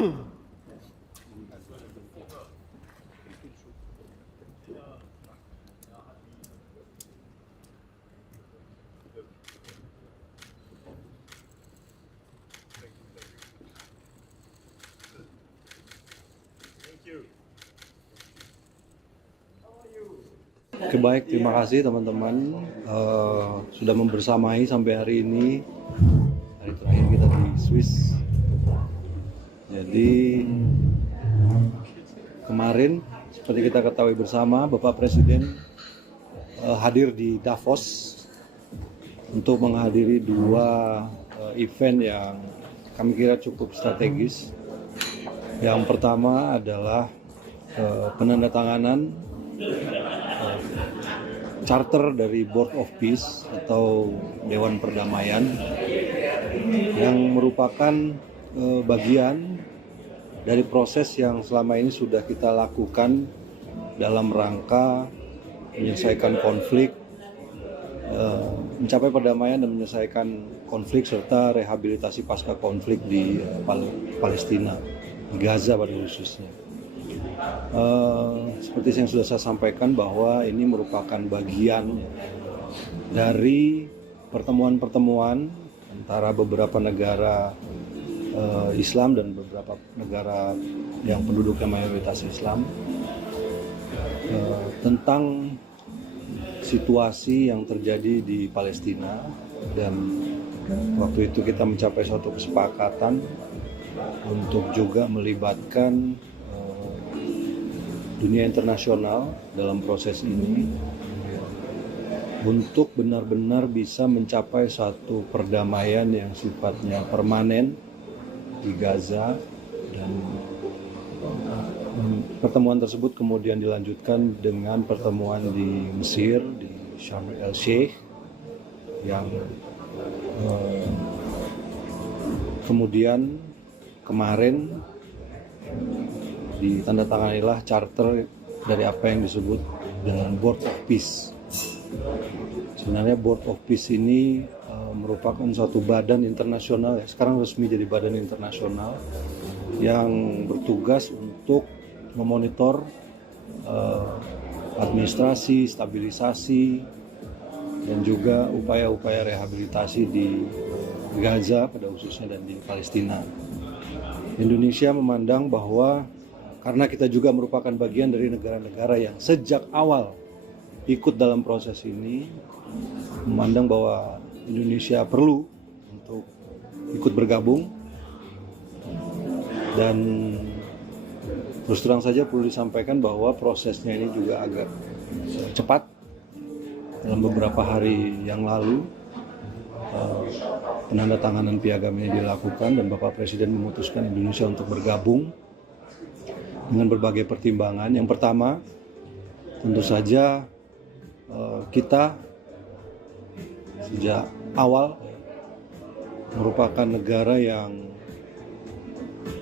Oke, baik, terima kasih teman-teman sudah membersamai sampai hari ini, hari terakhir kita di Swiss. Jadi kemarin seperti kita ketahui bersama, Bapak Presiden hadir di Davos untuk menghadiri dua event yang kami kira cukup strategis. Yang pertama adalah penandatanganan charter dari Board of Peace atau Dewan Perdamaian yang merupakan bagian dari proses yang selama ini sudah kita lakukan dalam rangka menyelesaikan konflik, mencapai perdamaian dan menyelesaikan konflik serta rehabilitasi pasca konflik di Palestina, di Gaza pada khususnya. Seperti yang sudah saya sampaikan bahwa ini merupakan bagian dari pertemuan-pertemuan antara beberapa negara Islam dan beberapa negara yang penduduknya mayoritas Islam tentang situasi yang terjadi di Palestina, dan waktu itu kita mencapai suatu kesepakatan untuk juga melibatkan dunia internasional dalam proses ini untuk benar-benar bisa mencapai suatu perdamaian yang sifatnya permanen di Gaza, dan pertemuan tersebut kemudian dilanjutkan dengan pertemuan di Mesir, di Sharm el Sheikh, yang kemudian kemarin ditandatanganilah charter dari apa yang disebut dengan Board of Peace. Sebenarnya Board of Peace ini merupakan suatu badan internasional, ya, sekarang resmi jadi badan internasional yang bertugas untuk memonitor administrasi, stabilisasi, dan juga upaya-upaya rehabilitasi di Gaza pada khususnya dan di Palestina. Indonesia memandang bahwa karena kita juga merupakan bagian dari negara-negara yang sejak awal ikut dalam proses ini, memandang bahwa Indonesia perlu untuk ikut bergabung, dan terus terang saja perlu disampaikan bahwa prosesnya ini juga agak cepat. Dalam beberapa hari yang lalu penandatanganan piagam ini dilakukan dan Bapak Presiden memutuskan Indonesia untuk bergabung dengan berbagai pertimbangan. Yang pertama, tentu saja kita sejak awal merupakan negara yang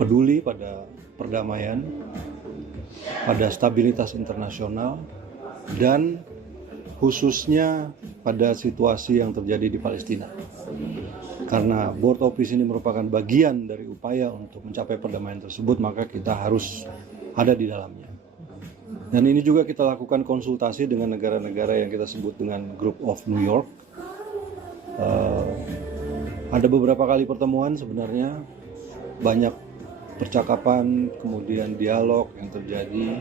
peduli pada perdamaian, pada stabilitas internasional, dan khususnya pada situasi yang terjadi di Palestina. Karena Board of Peace ini merupakan bagian dari upaya untuk mencapai perdamaian tersebut, maka kita harus ada di dalamnya. Dan ini juga kita lakukan konsultasi dengan negara-negara yang kita sebut dengan Group of New York. Ada beberapa kali pertemuan, sebenarnya banyak percakapan, kemudian dialog yang terjadi,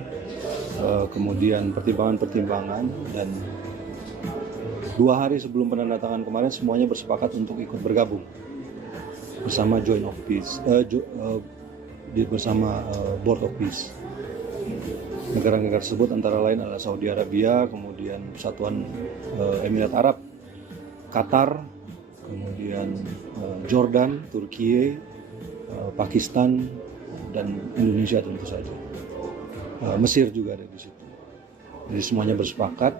kemudian pertimbangan-pertimbangan, dan 2 hari sebelum penandatanganan kemarin semuanya bersepakat untuk ikut bergabung bersama Joint of Peace, bersama Board of Peace. Negara-negara tersebut antara lain adalah Saudi Arabia, kemudian Persatuan Emirat Arab, Qatar, kemudian Jordan, Turki, Pakistan, dan Indonesia tentu saja. Mesir juga ada di situ. Jadi semuanya bersepakat.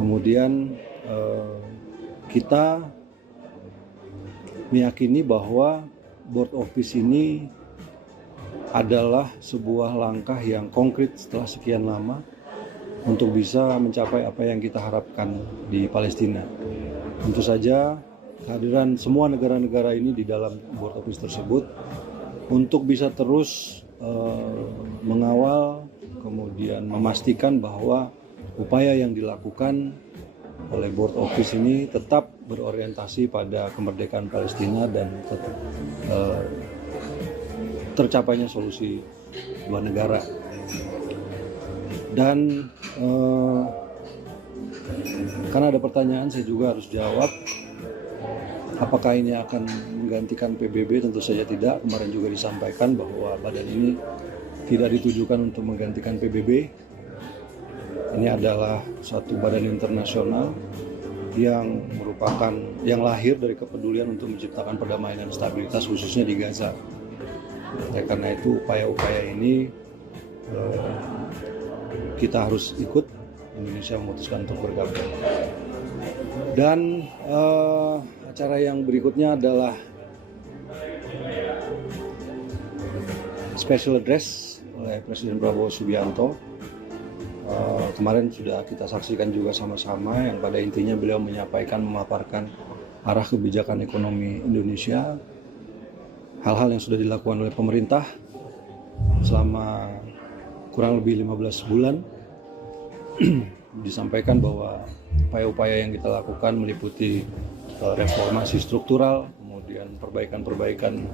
Kemudian kita meyakini bahwa Board of Peace ini adalah sebuah langkah yang konkret setelah sekian lama untuk bisa mencapai apa yang kita harapkan di Palestina. Tentu saja kehadiran semua negara-negara ini di dalam Board of Peace tersebut untuk bisa terus mengawal, kemudian memastikan bahwa upaya yang dilakukan oleh Board of Peace ini tetap berorientasi pada kemerdekaan Palestina dan tercapainya solusi dua negara. Dan karena ada pertanyaan, saya juga harus jawab. Apakah ini akan menggantikan PBB? Tentu saja tidak. Kemarin juga disampaikan bahwa badan ini tidak ditujukan untuk menggantikan PBB. Ini adalah satu badan internasional yang merupakan yang lahir dari kepedulian untuk menciptakan perdamaian dan stabilitas khususnya di Gaza. Karena itu upaya-upaya ini kita harus ikut. Indonesia memutuskan untuk bergabung. Dan acara yang berikutnya adalah special address oleh Presiden Prabowo Subianto. Kemarin sudah kita saksikan juga sama-sama, yang pada intinya beliau menyampaikan, memaparkan arah kebijakan ekonomi Indonesia, hal-hal yang sudah dilakukan oleh pemerintah selama kurang lebih 15 bulan. Disampaikan bahwa upaya-upaya yang kita lakukan meliputi reformasi struktural, kemudian perbaikan-perbaikan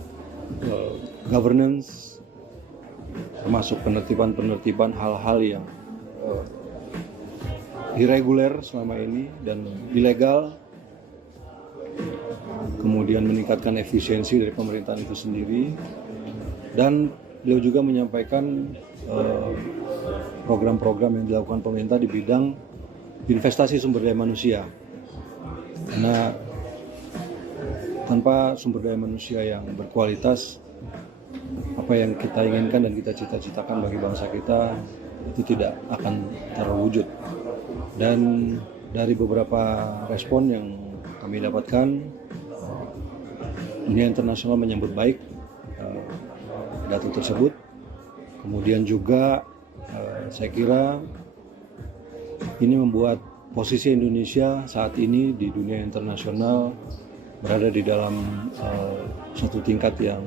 governance, termasuk penertiban hal-hal yang irreguler selama ini dan ilegal, kemudian meningkatkan efisiensi dari pemerintahan itu sendiri. Dan beliau juga menyampaikan program-program yang dilakukan pemerintah di bidang investasi sumber daya manusia. Karena tanpa sumber daya manusia yang berkualitas, apa yang kita inginkan dan kita cita-citakan bagi bangsa kita itu tidak akan terwujud. Dan dari beberapa respon yang kami dapatkan, dunia internasional menyambut baik pidato tersebut. Kemudian juga saya kira ini membuat posisi Indonesia saat ini di dunia internasional berada di dalam satu tingkat yang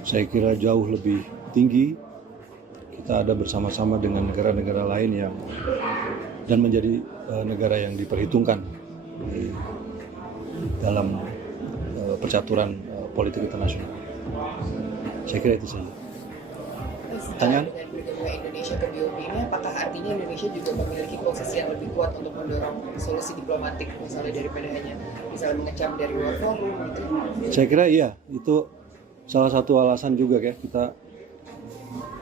saya kira jauh lebih tinggi. Kita ada bersama-sama dengan negara-negara lain yang dan menjadi negara yang diperhitungkan di dalam percaturan politik internasional. Saya kira itu saja. Pertanyaan? Dengan bergabungnya Indonesia ke BOP ini, apakah artinya Indonesia juga memiliki posisi yang lebih kuat untuk mendorong solusi diplomatik, misalnya daripada hanya misalnya mengecam dari luar forum gitu? Saya kira iya, itu salah satu alasan juga ya kita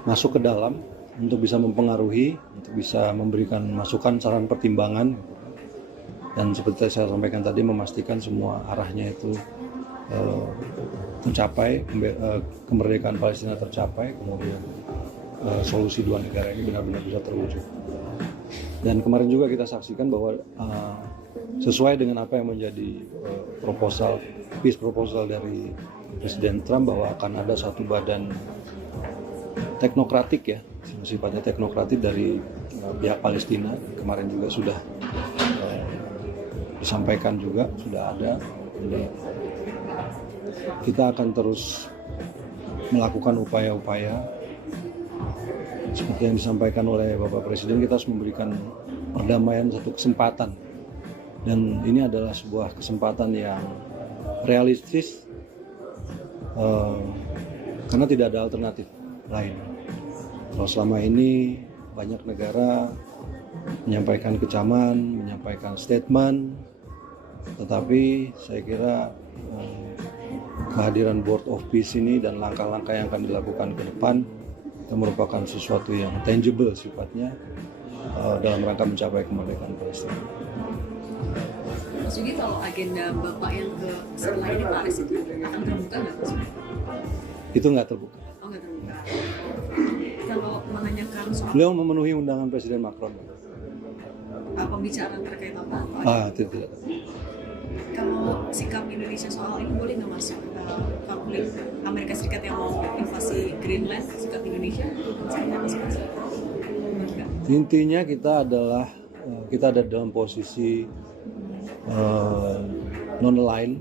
masuk ke dalam untuk bisa mempengaruhi, untuk bisa memberikan masukan, saran, pertimbangan. Dan seperti saya sampaikan tadi, memastikan semua arahnya itu tercapai, kemerdekaan Palestina tercapai, kemudian solusi dua negara ini benar-benar bisa terwujud. Dan kemarin juga kita saksikan bahwa sesuai dengan apa yang menjadi peace proposal dari Presiden Trump, bahwa akan ada satu badan teknokratik ya, sifatnya teknokratik dari pihak Palestina. Kemarin juga sudah disampaikan juga, sudah ada. Jadi, kita akan terus melakukan upaya-upaya seperti yang disampaikan oleh Bapak Presiden. Kita harus memberikan perdamaian satu kesempatan, dan ini adalah sebuah kesempatan yang realistis karena tidak ada alternatif lain. Kalau selama ini banyak negara menyampaikan kecaman, menyampaikan statement, tetapi saya kira kehadiran Board of Peace ini dan langkah-langkah yang akan dilakukan ke depan itu merupakan sesuatu yang tangible sifatnya dalam rangka mencapai kemerdekaan Palestina. Mas Yugi, kalau agenda Bapak yang setelah ini Paris itu akan terbuka nggak Mas? Itu nggak terbuka. Oh, nggak terbuka. Kalau menanyakan soal Beliau memenuhi undangan Presiden Macron. pembicaraan terkait apa-apa? Tidak. Kalau sikap Indonesia soal ini boleh nggak Mas? Konflik Amerika Serikat yang mau invasi Greenland, sikap Indonesia? Intinya kita ada dalam posisi non-aligned.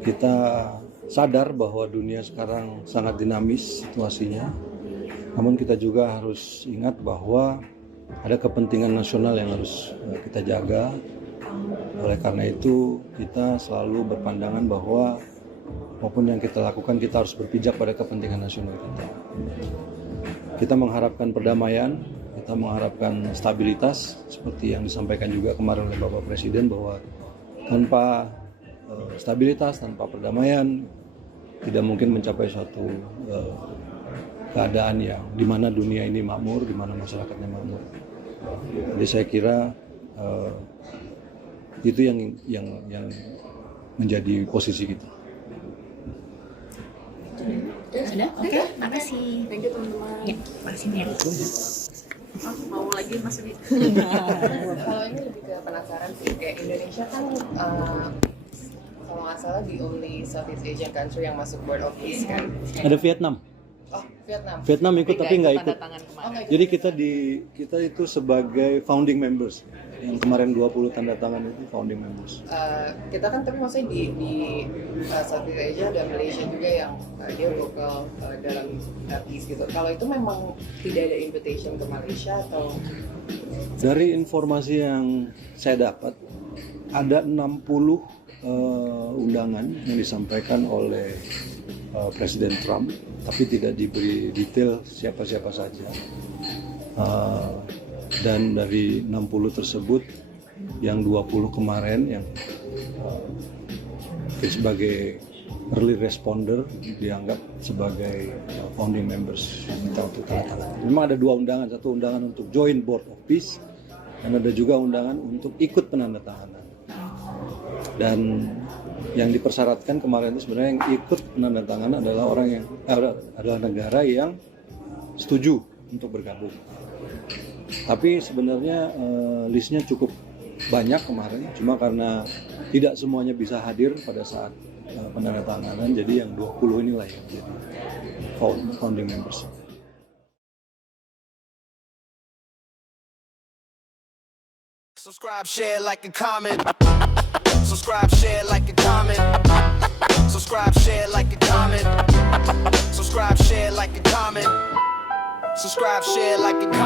Kita sadar bahwa dunia sekarang sangat dinamis situasinya. Namun kita juga harus ingat bahwa ada kepentingan nasional yang harus kita jaga. Oleh karena itu kita selalu berpandangan bahwa apapun yang kita lakukan kita harus berpijak pada kepentingan nasional kita. Kita mengharapkan perdamaian, kita mengharapkan stabilitas seperti yang disampaikan juga kemarin oleh Bapak Presiden bahwa tanpa stabilitas, tanpa perdamaian tidak mungkin mencapai suatu keadaan yang di mana dunia ini makmur, di mana masyarakatnya makmur. Jadi saya kira itu yang menjadi posisi kita. Sudah? Oke, makasih. Thank you teman-teman. Ya, makasih Nia. Mau lagi Mas Udi? Kalau ini lebih ke penasaran sih, kayak Indonesia kan kalau nggak salah the only Southeast Asian country yang masuk Board of Peace kan. Ada Vietnam. Oh, Vietnam. Vietnam ikut tapi nggak ikut. Oh, nggak ikut. Jadi kita itu sebagai founding members. Yang kemarin 20 tanda tangan itu founding members. Kita kan tapi maksudnya di Southeast Asia ada Malaysia juga yang dia lokal dalam peace gitu. Kalau itu memang tidak ada invitation ke Malaysia atau? Dari informasi yang saya dapat ada 60 undangan yang disampaikan oleh Presiden Trump, tapi tidak diberi detail siapa-siapa saja. Dan dari 60 tersebut, yang 20 kemarin yang sebagai early responder dianggap sebagai founding members kita untuk tanda tangan. Memang ada 2 undangan, satu undangan untuk join Board of Peace dan ada juga undangan untuk ikut penandatanganan. Dan yang dipersyaratkan kemarin itu sebenarnya yang ikut penandatanganan adalah orang yang adalah negara yang setuju untuk bergabung. Tapi sebenarnya listnya cukup banyak kemarin, cuma karena tidak semuanya bisa hadir pada saat penandatanganan, jadi yang 20 inilah yang jadi founding members. Subscribe, share, like, and comment. Subscribe, share, like, and comment. Subscribe, share, like, and comment. Subscribe, share, like, and comment. Subscribe, share, like, and comment.